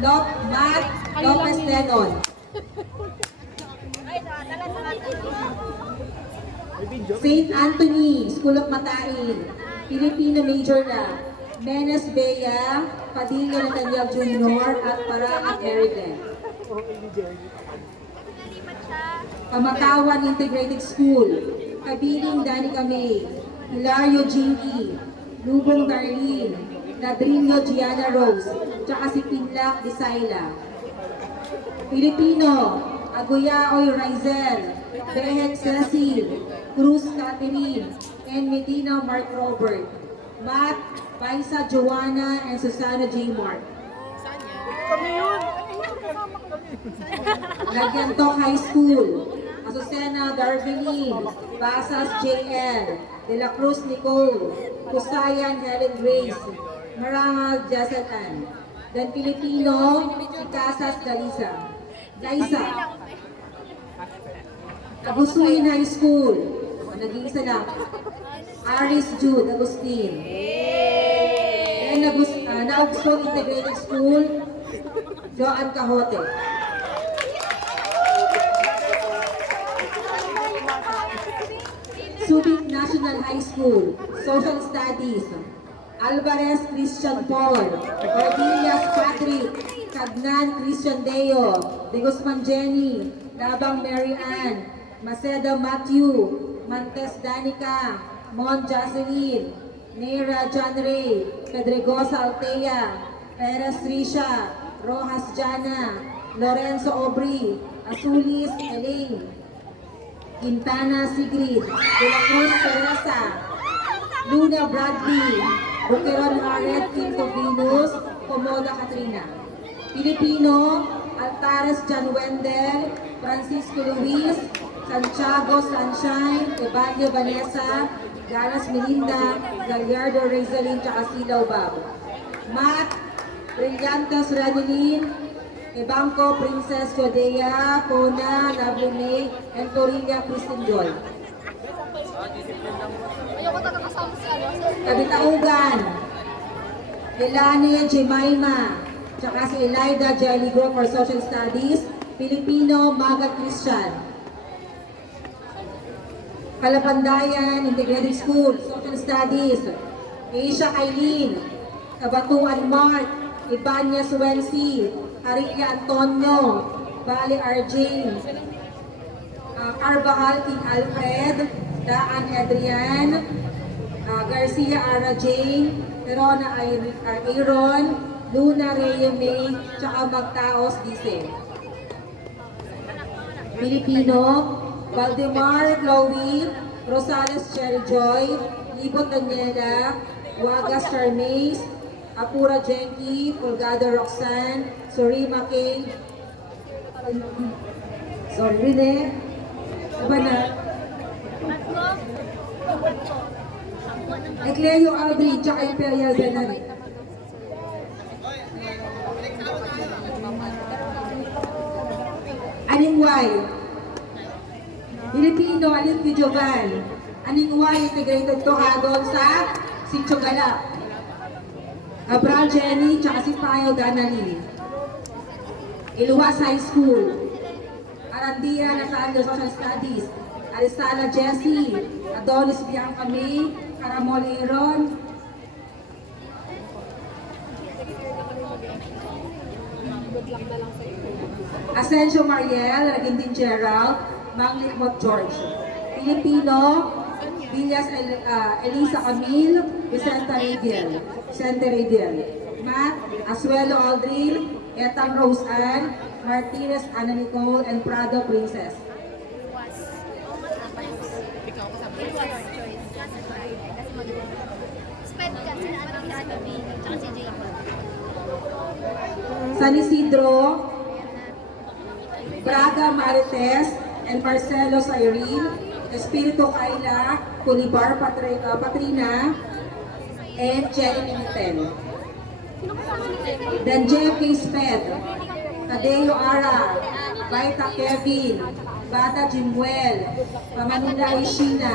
Matt Lopez Lennon. St. Anthony, School of Matain, Filipino major na, Menes Bea, Padilla Natanyag Jr. at Paraat Maryland. Pamatawan Integrated School, Kabiling Danica May, Hilario Jinky, Lubong Darlene, Ladrillo Gianna Rose, tsaka si Pinlac Disaila. Filipino, Aguyaoy Rizel, Behet Cecil, Cruz Catherine, and Medina Mark Robert, Matt, Paisa Joanna, and Susana J. Mark. Kami yun! Lagyantok High School, Azucena Darvelin, Basas J.L., De La Cruz Nicole, Kusayan Helen Grace, Marangal Jasetan, then Filipino, si Casas Dalisa. Daisa, Agusuin High School, naging isa lang, Aris Jude Agustin. Then Naugso Integrated School, Joan Cahote. Subic National High School, Social Studies, Alvarez Christian Paul, Ordillas Patrick, Cagnan Christian Deo, De Guzman Jenny, Labang Mary Ann, Maceda Matthew, Mantes Danica, Mon Jocelyn, Neira John Ray, Pedregosa Altea, Perez Trisha, Rojas Jana, Lorenzo Aubrey, Azulis Elaine, Quintana Sigrid, De La Cruz Teresa, Luna Bradley, Buqueron Aret Quinto Venus, Comoda Katrina. Filipino, Altares John Wendell, Francisco Luis, Santiago Sunshine, Evanio Vanessa, Garas Melinda, Gallardo Rizalin, tsaka Silaw Bab. Matt, Brillantes Radulin, Ebangco Princess Jodea, Kona, Lovely May, and Torilla Christine Joy. Ayoko talaga kasama si ano. Kabitaugan, Elani Jemima, tsaka si Elida Jelly Group for Social Studies, Filipino Magat Christian. Kalapandayan Integrated School, Social Studies, Asia Eileen, Kabatuan Mark, Ibanya Suwensi, Arilla Antonio, Bali RJ, Carvajal King Alfred, Daan Adrian, Garcia Ara Jane, Verona Aaron, Luna Rhea May, tsaka Magtaos Dice. Filipino, Valdemar Chloe, Rosales Cherry Joy, Libot Daniela, Wagas Charmaze, Apura Jenky, Pulgado Roxanne, Surima Kay, sorry Rene, iba na, Ecleo Audrey, tsaka Imperial Ganan. Aningway, Filipino, Alin Jovan, Aningway Integrated Tohadol sa Sinchogala. Abral Jenny, tsaka si Payo Danali. Iluwas High School, Arandia Natalio Social Studies, Arisala Jessie, Adonis Bianca May, Caramol Aaron, Asensio Mariel, Ragintin Gerald, Manglikmot George. Filipino, Villas Elisa Camille, Vicente Radiel. Matt, Asuelo Aldrin, Etang Rose Ann, Martinez Ana Nicole, and Prado Princess. San Isidro, Braga Marites, and Marcelo Sayrine, Espiritu Kaila, Culibar Patrina, and Jenny Minitel. Then JFK Sped, Tadeo Ara, Baita Kevin, Bata Jimwell, Pamanunda Ishina,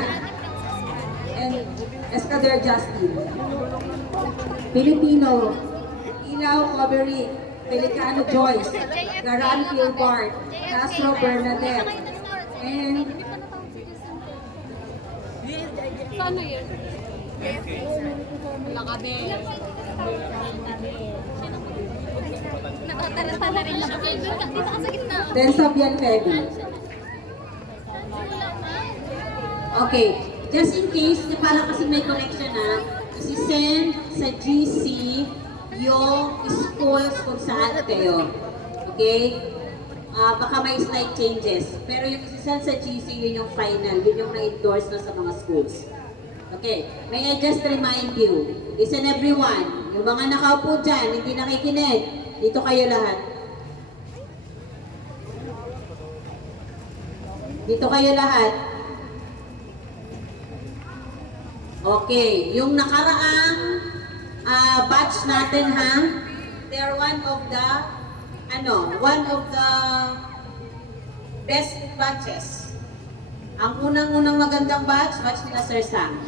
and Escader Justin. Filipino, Ilaw Covery, Pelicano Joyce, Garan Gilbert, Castro Bernadette, and Paano yun? Lakabe. Nakataranta na rin lang. Dito ka sa gitna. then Sabian Feby. Okay, just in case, na para kasi may connection na, isi-send sa GC yung schools kung saan kayo. Okay? Baka may slight changes. Pero yung isi-send sa GC, yun yung final. Yun yung na-endorse na sa mga schools. Okay, may I just remind you, listen everyone, yung mga nakaupo dyan, hindi nakikinig, dito kayo lahat. Dito kayo lahat. Okay, yung nakaraang batch natin ha, they're one of the best batches. Ang unang-unang magandang batch nila Sir Sam.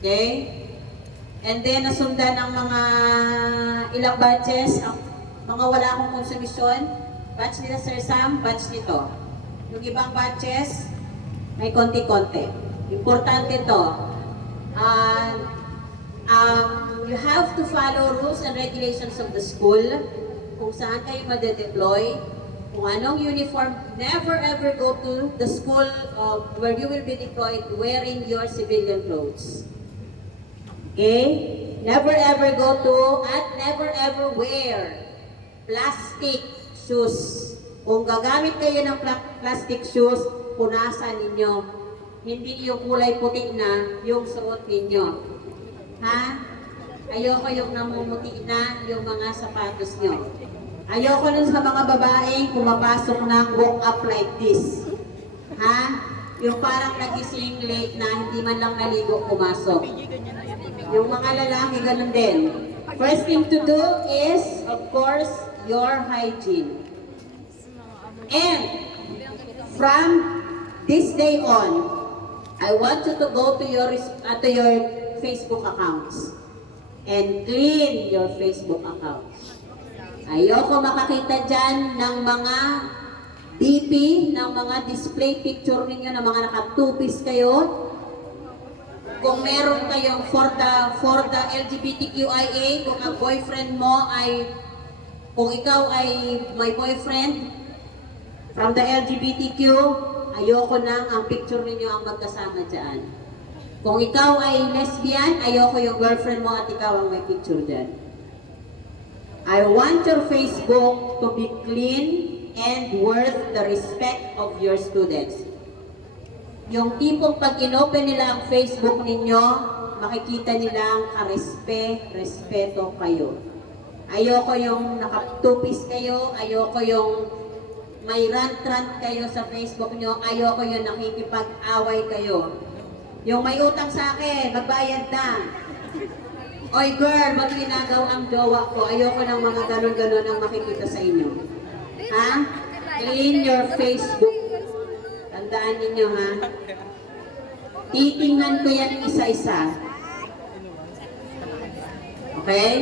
Okay? And then, nasundan ng mga ilang batches, ang mga wala akong konsumisyon, batch nila Sir Sam, batch nito. Yung ibang batches, may konti-konti. Importante to. You have to follow rules and regulations of the school, kung saan kayo madedeploy, kung anong uniform. Never ever go to the school where you will be deployed wearing your civilian clothes. Okay? Never ever go to at never ever wear plastic shoes. Kung gagamit kayo ng plastic shoes, punasan ninyo. Hindi yung kulay puti na yung suot ninyo. Ha? Ayoko yung namumuti na yung mga sapatos nyo. Ayoko nun sa mga babaeng pumapasok ng walk up like this. Ha? Yung parang nagising late na hindi man lang naligo pumasok. Yung mga lalaki ganun din. First thing to do is, of course, your hygiene. And from this day on, I want you to go to your Facebook accounts and clean your Facebook accounts. Ayoko makakita dyan ng mga DP, ng mga display picture ninyo, ng mga naka-two-piece kayo. Kung meron kayong for the LGBTQIA, kung ang boyfriend mo ay, kung ikaw ay may boyfriend from the LGBTQ, ayoko nang ang picture ninyo ang magkasama dyan. Kung ikaw ay lesbian, ayoko yung girlfriend mo at ikaw ang may picture dyan. I want your Facebook to be clean and worth the respect of your students. Yung tipong pag inopen nila ang Facebook ninyo, makikita nila ang respeto kayo. Ayoko yung nakatupis kayo, ayoko yung may rant-rant kayo sa Facebook nyo, ayoko yung nakikipag-away kayo. Yung may utang sa akin, magbayad na. Oy girl, ba't linagaw ang jowa ko? Ayoko ng mga ganon-ganon ang makikita sa inyo. Ha? Clean your Facebook. Tandaan ninyo ha. Titingnan ko yan isa-isa. Okay?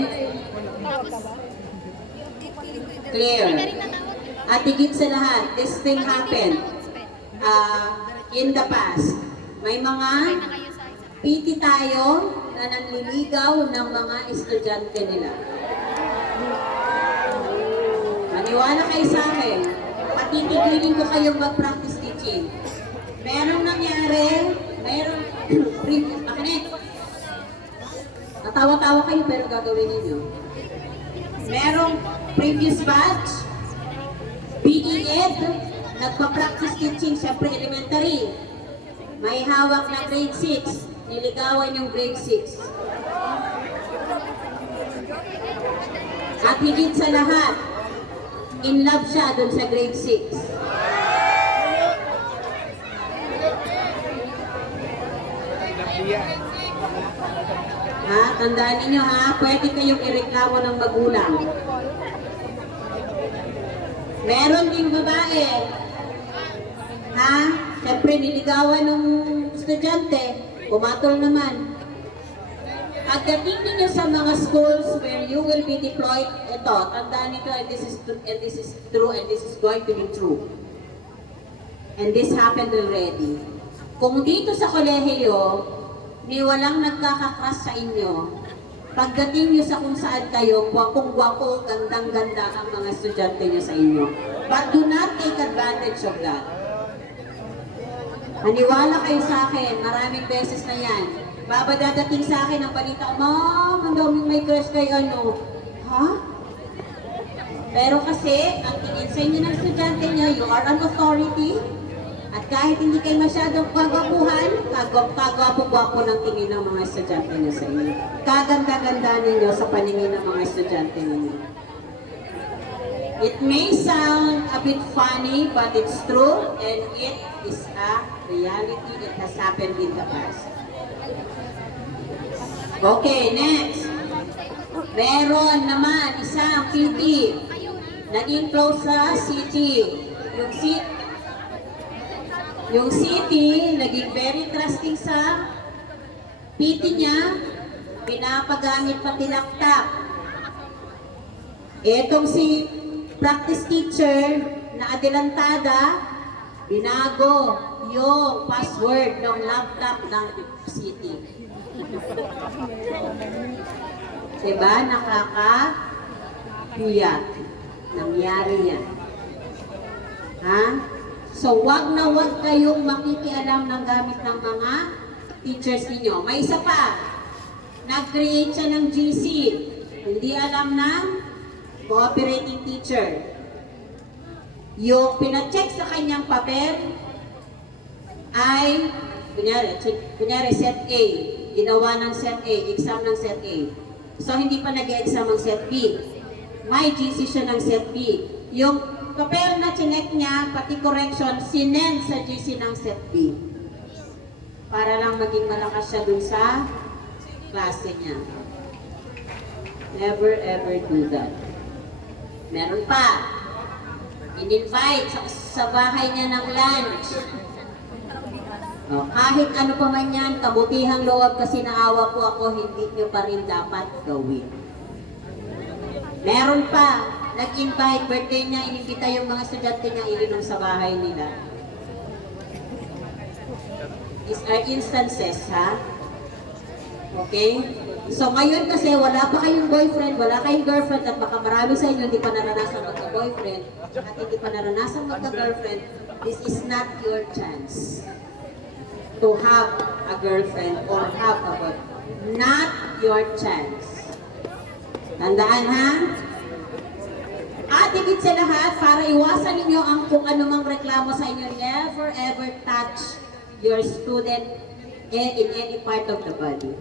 Clear. At higit sa lahat, this thing happened in the past. May mga PT tayo na nanliligaw ng mga estudyante nila. Maniwala kayo sa akin. Patitigilin ko kayong mag-practice teaching. Merong nangyari, merong pakinig. Natawa-tawa kayo pero gagawin ninyo. Merong previous batch, BE Ed, nagpa-practice teaching, syempre elementary. May hawak na grade 6, niligawan yung grade 6. At higit sa lahat, in love siya dun sa grade 6. Ha? Tandaan ninyo ha, pwede kayong ireklamo ng magulang. Meron ding babae. Ha? Siyempre niligawan ng estudyante, pumatol naman. Pagdating ninyo sa mga schools where you will be deployed, ito, tandaan nito, and this is true, and this is true, and this is going to be true. And this happened already. Kung dito sa kolehiyo, ni walang nagkakakras sa inyo, pagdating nyo sa kung saan kayo, gwapong-gwapo, gandang-ganda ang mga estudyante nyo sa inyo. But do not take advantage of that. Maniwala kayo sa akin, maraming beses na yan. Babadadating sa akin ang balita, Ma'am, ang daming may crush kay ano. Ha? Pero kasi, ang tingin sa inyo ng estudyante nyo, you are an authority. At kahit hindi kayo masyadong kagwapuhan, kagwapo-gwapo ng tingin ng mga estudyante nyo sa inyo. Kaganda-ganda ninyo sa paningin ng mga estudyante ninyo. It may sound a bit funny, but it's true, and it is a reality. It has happened in the past. Okay, next. Meron naman isang PT. Naging close sa city. Yung city, naging very trusting sa PT niya. Pinapagamit pati laptop. Etong si practice teacher na adelantada, binago yung password ng laptop ng city. Diba? Nakakahiya. Nangyari yan. Ha? So, wag na wag kayong makikialam ng gamit ng mga teachers ninyo. May isa pa. Nag-create siya ng GC. Hindi alam ng cooperating teacher. Yung pinacheck sa kanyang papel ay, kunyari set A. Ginawa ng set A, exam ng set A. So, hindi pa nag-exam ang set B. May GC siya ng set B. Yung papel na chinek niya, pati correction, sinend sa GC ng set B. Para lang maging malakas siya dun sa klase niya. Never ever do that. Meron pa. In-invite sa bahay niya ng lunch. Oh, kahit ano pa man yan, kabutihang loob kasi naawa po ako, hindi nyo pa rin dapat gawin. Meron pa, nag-invite, birthday niya, inimbita yung mga estudyante niya ininom sa bahay nila. These are instances, ha? Okay? So ngayon kasi wala pa kayong boyfriend, wala kayong girlfriend, at baka marami sa inyo hindi pa naranasan magka-boyfriend, at hindi pa naranasan magka-girlfriend, this is not your chance to have a girlfriend or have a boyfriend. Not your chance. Tandaan, ha? At higit sa lahat, para iwasan ninyo ang kung anumang reklamo sa inyo, never ever touch your student in any part of the body.